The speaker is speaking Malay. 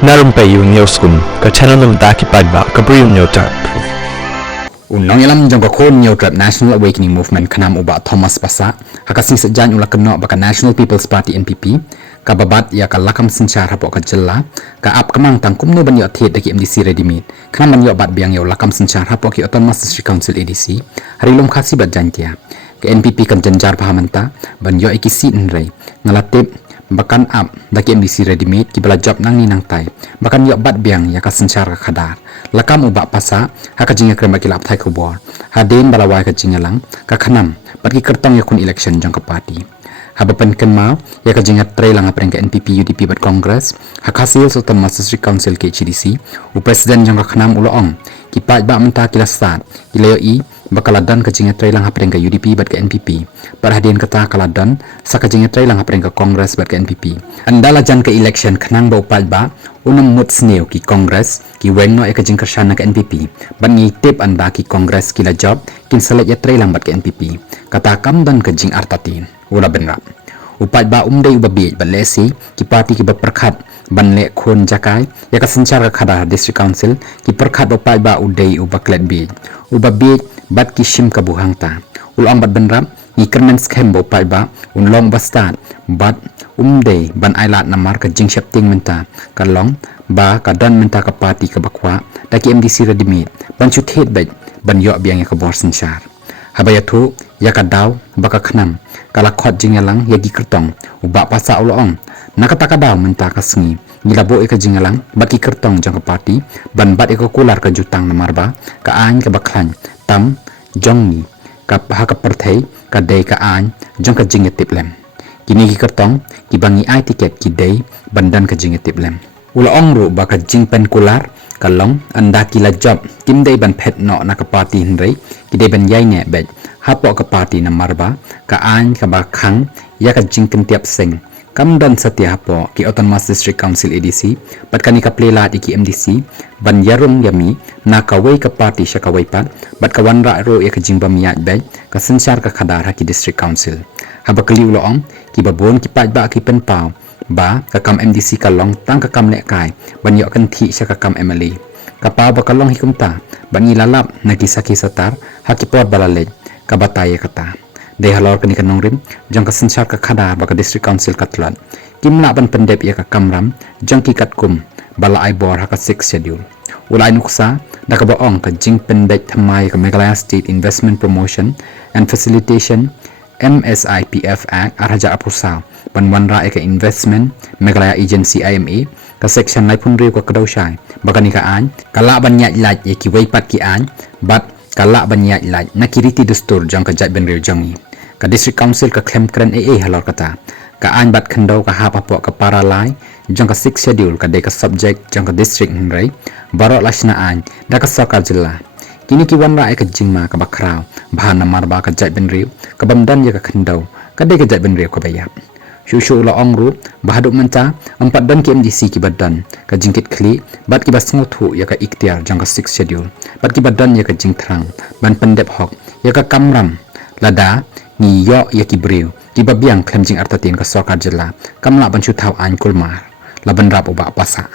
Narumpayu Neoskun, ka channel nam daki padba, ka briu nyotar. Unong yalam jong ko new trap National Awakening Movement kanam uba Thomas Pasa hakasing sejan ula keno baka National People's Party NPP ka babat ya ka lakam sinchar hapo ka jella ka ap kamang tangkum no banyo athet daki MDC Redimit kanam banyo bat biang yo lakam sinchar hapo ki Autonomous District Council ADC harilom khasi bat jantia ka NPP kan janjar pahamanta banyo ikisi nrei ngalatip bakan ap daki MDC Redimit ki bala job nang ni nang tai bakan yo bat biang ya ka sinchar ka khadar lakam uba pasa haka jinga krema kilap thai kubor hadin balawai ka jinga lang ka khanam patki kertong yakun election jang ka party habapan kenma ya ka jinga tre lang apreng ka NPP UDP bat Congress hakasil sultan District Council ke CDC u president jang ka khanam uloong ki pat ba menta kilasat ilayo i bakaladan ka jinga tre lang apreng ka UDP bat ka NPP parhadin kata kaladan sa ka jinga tre lang apreng ka Congress bat ka NPP andala jan ka election khanang ba upal ba unam mut sneo ki Congress ki wengno e ka jing kersana ka NPP ban ngi tip anda ki Congress ki la job kin salet ya tre lang bat ka NPP kata kam dan ka jing artatin ula benrap upat ba umdai ubabi ba lesi ki party ki ba perkhat ban le khon jakai ya ka sanchar ka khada district council ki perkhat upat ba udai ubaklet bi ubabi bat ki shim ka buhangta ulang bat benrap ni kernen scam bo upat ba unlong bastat bat umdai ban ailat namar ka jing shapting menta kalong ba ka dan menta ka party ka bakwa daki MDC Redimit ban chuthet bet ban yo biang ya ka bor sanchar habayatu ya ka daw baka khnam kala khot jingalang ya gi kertong uba pasa ulong nakata ka daw menta ka sngi gilabo e ka jingalang baki kertong jang ka party ban bat e ka kular ka jutang namarba ka an ka baklan tam jongni ka ha ka perthai ka dei ka an jang ka jingetip lem kini gi kertong ki bangi ai tiket ki dei bandan ka jingetip lem ulong ru baka jingpen kular kalong anda kila job kim dei ban phet no na ka party hinrei ki dei ban yai ne bet hapo ka party na marba ka an ka ba khang ya ka jingken tiap seng kam dan satya hapo ki Autonomous District Council ADC pat kani ka plela di ki MDC ban yarum yami na ka wei ka party sya ka wei pat bat ka wanra ro ya ka jingbam ya bet ka sanchar ka khadar ha ki District Council haba kali ulong ki babon ki pat ba ki pen pau ba ka kam MDC ka long tang ka kam le kai ban yo kan thi sya ka kam MLA ka pa ba ka long hikumta ban ilalap na kisaki satar ha ki pot balalej ka bataya kata de halor kani kanong rim jang ka sanchar ka khada ba ka District Council katlan kimna ban pendep ya ka kamram jang ki katkum bala ai bor ha ka 6 schedule ulai nuksa da ka baong ka jing pendek thamai ka Meghalaya State Investment Promotion and Facilitation MSIPF Act araja apusa ban wanra e ka investment Meghalaya Agency IMA ka section lai phun riu ka kadaw shai bakani ka an kala ban nya laj e ki wei pat ki an bat kala banyak laj nakiriti dustur jang ka jat ben riu jangi ka District Council ka klem kren halor kata ka an bat khandau ka hap apo ka para lai jang ka 6 schedule ka de ka subject jang ka district hinrai baro lasna an da ka sarkar jilla kini ki wanra e ka jingma ka bakrau bhana marba ka jat ben riu ka bamdan ya ka khandau ka de ka jat ben riu ka bayap shushu la ongru bahaduk menta empat dan ki MDC ki badan ka jingkit kli bat ki basngo thu ya ka ikhtiar jang ka 6 schedule bat ki badan ya ka jingthrang ban pendep hok ya ka kamram lada ni yo ya ki breu ki babiang klem jing artatin ka sarkar jilla kamla ban chu thau an kulmar laban rap uba pasa